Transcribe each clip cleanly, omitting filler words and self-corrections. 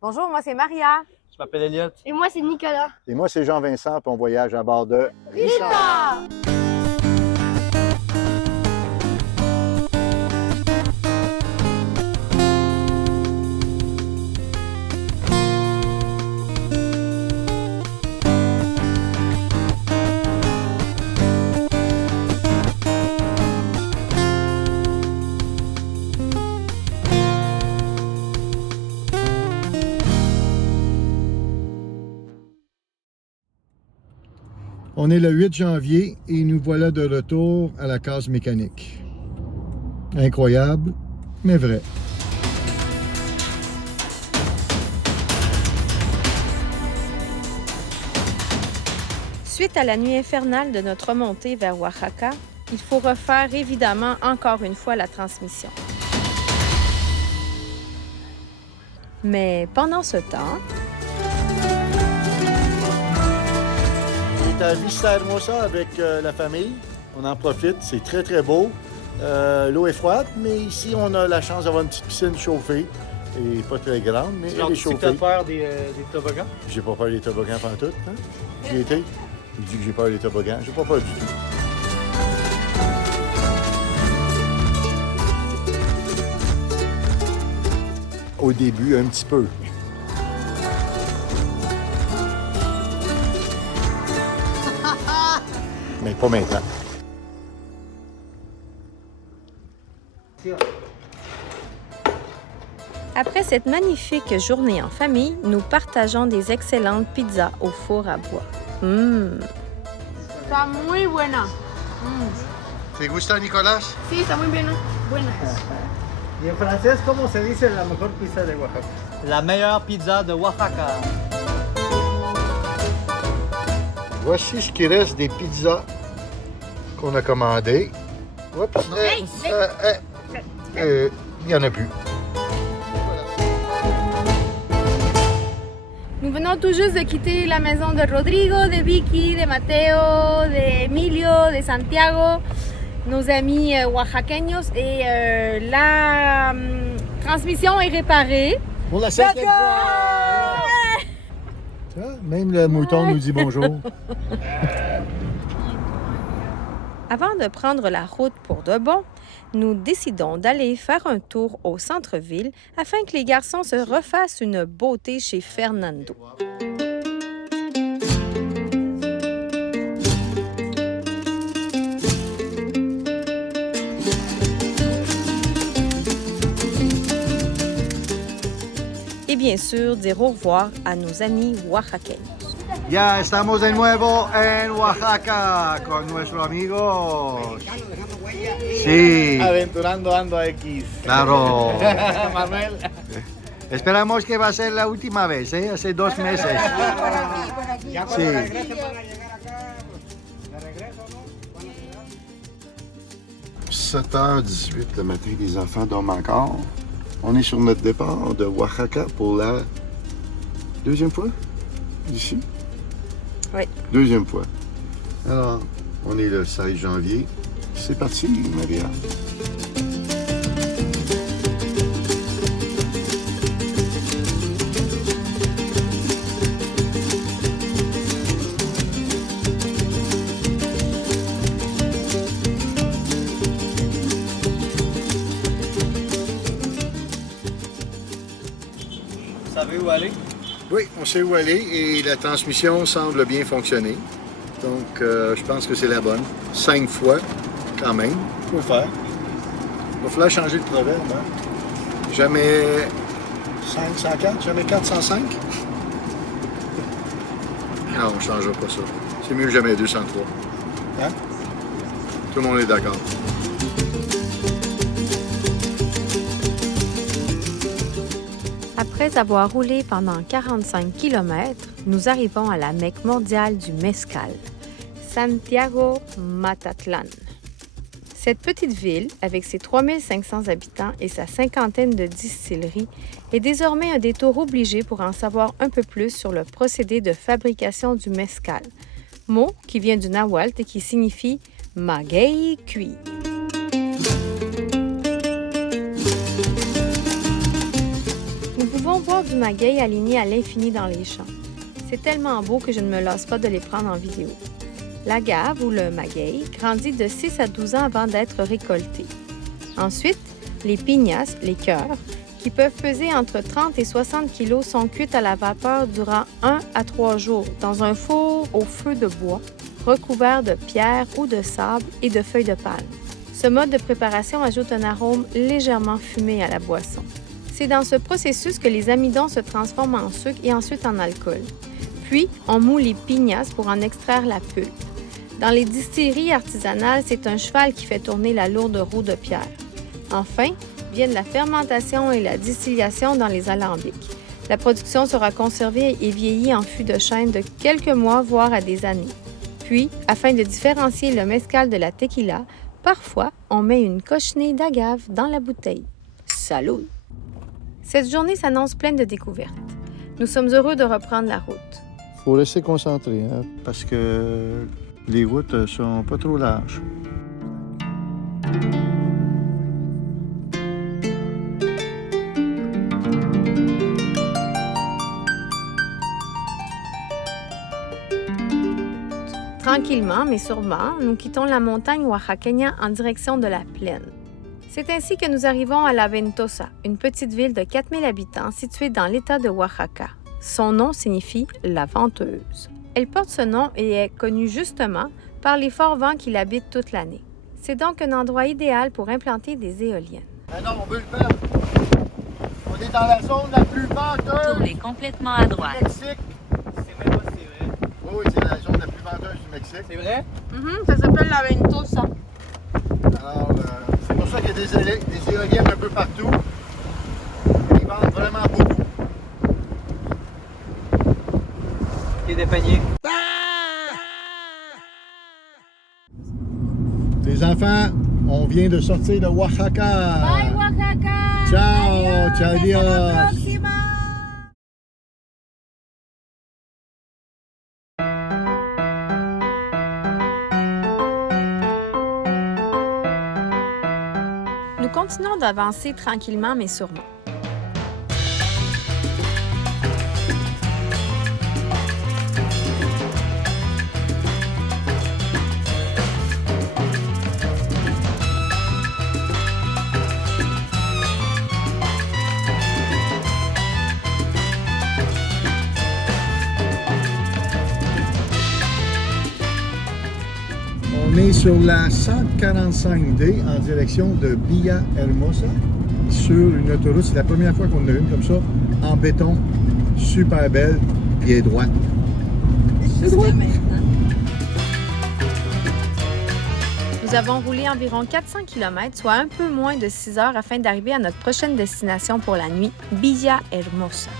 Bonjour, moi c'est Maria. Je m'appelle Elliot. Et moi, c'est Nicolas. Et moi, c'est Jean-Vincent, puis on voyage à bord de Rita! On est le 8 janvier et nous voilà de retour à la case mécanique. Incroyable, mais vrai. Suite à la nuit infernale de notre montée vers Oaxaca, il faut refaire évidemment encore une fois la transmission. Mais pendant ce temps, On est à Vista Hermosa avec la famille. On en profite, c'est très très beau. L'eau est froide, mais ici on a la chance d'avoir une petite piscine chauffée. Et pas très grande, mais elle est Tu chauffée. as peur des toboggans? J'ai pas peur des toboggans pantoute, hein? J'y étais. Il dit que j'ai peur des toboggans. J'ai pas peur du tout. Au début, un petit peu. Mais pas maintenant. après cette magnifique journée en famille, nous partageons des excellentes pizzas au four à bois. Está muy buena. ¿Te gusta, Nicolás? Sí, está muy buena. Y en francés, ¿cómo se dice la mejor pizza de Oaxaca? La meilleure pizza de Oaxaca. Voici ce qui reste des pizzas qu'on a commandées. Oups, il n'y en a plus. Nous venons tout juste de quitter la maison de Rodrigo, de Vicky, de Mateo, de Emilio, de Santiago, nos amis oaxaqueños. Et la transmission est réparée. Pour la septième fois! Tu vois, même le mouton nous dit bonjour. Avant de prendre la route pour de bon, nous décidons d'aller faire un tour au centre-ville afin que les garçons se refassent une beauté chez Fernando. Et bien sûr, dire au revoir à nos amis oaxaqueños. Ya estamos de nuevo en Oaxaca con nuestros amigos. Sí, Aventurando Ando X. claro. Manuel. Esperamos que va a ser la última vez, ¿eh? Hace 2 meses. Sí. 7h18 le matin, les enfants dorment encore. On est sur notre départ de Oaxaca pour la 2e fois d'ici. Oui. 2e fois. Alors, on est le 16 janvier. C'est parti, Maria. Vous savez où aller? Oui, on sait où aller et la transmission semble bien fonctionner. Donc, je pense que c'est la bonne. 5 fois, quand même, faut faire. Il va falloir changer le proverbe, hein? Jamais 504, jamais 405. Non, on ne changera pas ça. C'est mieux que jamais 203. Hein? Tout le monde est d'accord. Après avoir roulé pendant 45 km, nous arrivons à la Mecque mondiale du mezcal, Santiago Matatlan. Cette petite ville, avec ses 3500 habitants et sa cinquantaine de distilleries, est désormais un détour obligé pour en savoir un peu plus sur le procédé de fabrication du mezcal, mot qui vient du nahuatl et qui signifie « maguey cuit ». Nous pouvons voir du maguey alignés à l'infini dans les champs. C'est tellement beau que je ne me lasse pas de les prendre en vidéo. L'agave ou le maguey grandit de 6 à 12 ans avant d'être récolté. Ensuite, les piñas, les cœurs, qui peuvent peser entre 30 et 60 kg, sont cuites à la vapeur durant 1 à 3 jours dans un four au feu de bois, recouvert de pierre ou de sable et de feuilles de palme. Ce mode de préparation ajoute un arôme légèrement fumé à la boisson. C'est dans ce processus que les amidons se transforment en sucre et ensuite en alcool. Puis, on moud les piñas pour en extraire la pulpe. Dans les distilleries artisanales, c'est un cheval qui fait tourner la lourde roue de pierre. Enfin, viennent la fermentation et la distillation dans les alambics. La production sera conservée et vieillie en fût de chêne de quelques mois, voire à des années. Puis, afin de différencier le mezcal de la tequila, parfois, on met une cochenille d'agave dans la bouteille. Salut! Cette journée s'annonce pleine de découvertes. Nous sommes heureux de reprendre la route. Faut rester concentré, hein, parce que les routes sont pas trop larges. Tranquillement, mais sûrement, nous quittons la montagne oaxaqueña en direction de la plaine. C'est ainsi que nous arrivons à La Ventosa, une petite ville de 4000 habitants située dans l'État de Oaxaca. Son nom signifie « la venteuse ». Elle porte ce nom et est connue justement par les forts vents qui l'habitent toute l'année. C'est donc un endroit idéal pour implanter des éoliennes. Ah non, on veut le faire. On est dans la zone la plus venteuse. Tournez complètement à droite. Du Mexique. C'est même pas si vrai. Oui, c'est la zone la plus venteuse du Mexique. C'est vrai? Ça s'appelle La Ventosa. Alors, c'est pour ça qu'il y a des éoliennes un peu partout. Ils vendent vraiment beaucoup. Et des paniers. Les enfants, on vient de sortir de Oaxaca. Bye, Oaxaca! Ciao, ciao, Hasta la adios. próxima. Nous continuons d'avancer tranquillement mais sûrement. On est sur la 145D en direction de Villahermosa sur une autoroute. C'est la première fois qu'on a une comme ça, en béton, super belle, pied droit. Nous avons roulé environ 400 km, soit un peu moins de 6 heures afin d'arriver à notre prochaine destination pour la nuit, Villahermosa.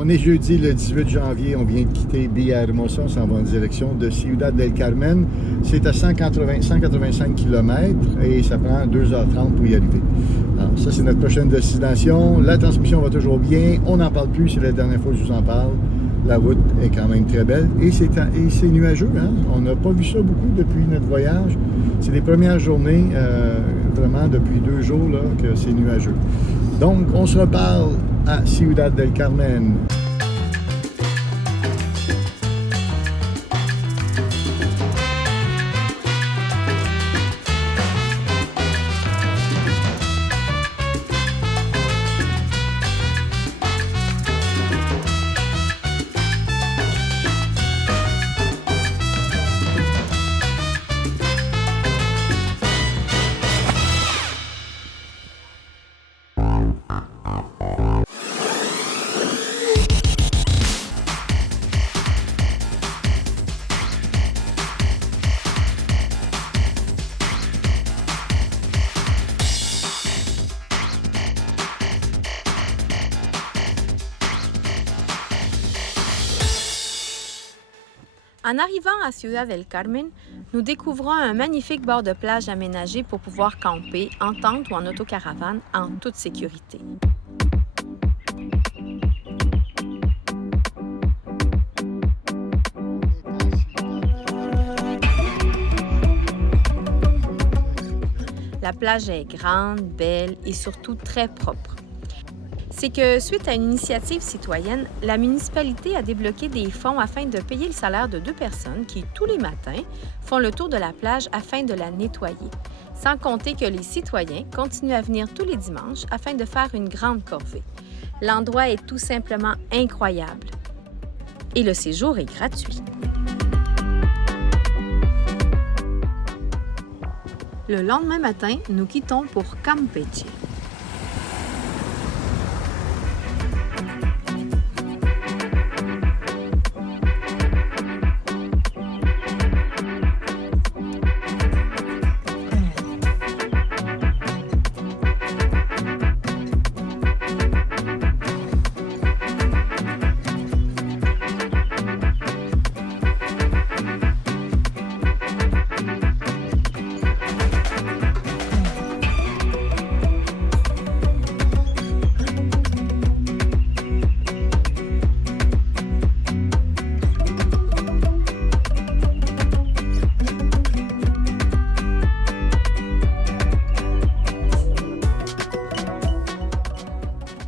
On est jeudi le 18 janvier, on vient de quitter Villahermosa, on s'en va en direction de Ciudad del Carmen. C'est à 185 km et ça prend 2h30 pour y arriver. Alors ça, c'est notre prochaine destination. La transmission va toujours bien, on n'en parle plus, c'est la dernière fois que je vous en parle. La route est quand même très belle et c'est nuageux, hein? On n'a pas vu ça beaucoup depuis notre voyage. C'est les premières journées, vraiment depuis 2 jours, là, que c'est nuageux. Donc, on se reparle à Ciudad del Carmen. En arrivant à Ciudad del Carmen, nous découvrons un magnifique bord de plage aménagé pour pouvoir camper en tente ou en autocaravane en toute sécurité. La plage est grande, belle et surtout très propre. C'est que suite à une initiative citoyenne, la municipalité a débloqué des fonds afin de payer le salaire de 2 personnes qui, tous les matins, font le tour de la plage afin de la nettoyer. Sans compter que les citoyens continuent à venir tous les dimanches afin de faire une grande corvée. L'endroit est tout simplement incroyable. Et le séjour est gratuit. Le lendemain matin, nous quittons pour Campeche.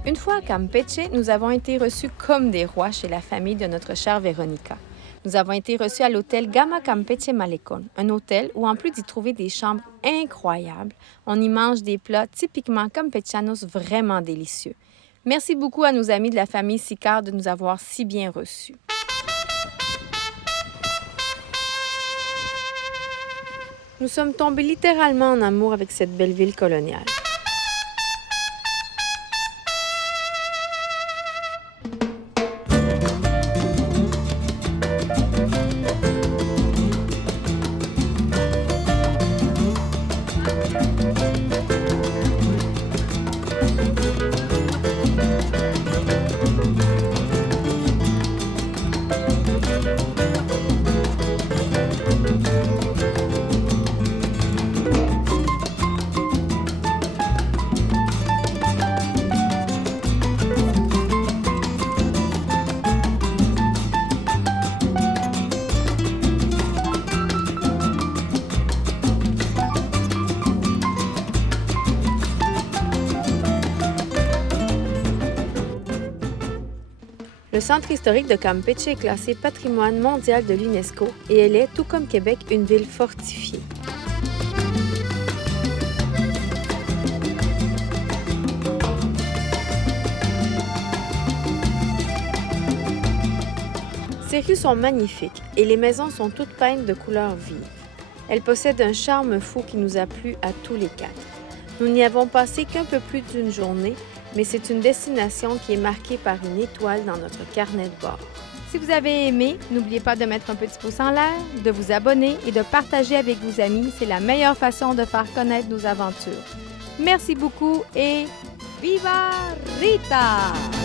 Une fois à Campeche, nous avons été reçus comme des rois chez la famille de notre chère Véronica. Nous avons été reçus à l'hôtel Gamma Campeche Malecón, un hôtel où, en plus d'y trouver des chambres incroyables, on y mange des plats typiquement campechanos vraiment délicieux. Merci beaucoup à nos amis de la famille Sicard de nous avoir si bien reçus. Nous sommes tombés littéralement en amour avec cette belle ville coloniale. Le centre historique de Campeche est classé patrimoine mondial de l'UNESCO et elle est, tout comme Québec, une ville fortifiée. Ces rues sont magnifiques et les maisons sont toutes peintes de couleurs vives. Elles possèdent un charme fou qui nous a plu à tous les 4. Nous n'y avons passé qu'un peu plus d'une journée, mais c'est une destination qui est marquée par une étoile dans notre carnet de bord. Si vous avez aimé, n'oubliez pas de mettre un petit pouce en l'air, de vous abonner et de partager avec vos amis. C'est la meilleure façon de faire connaître nos aventures. Merci beaucoup et viva Rita!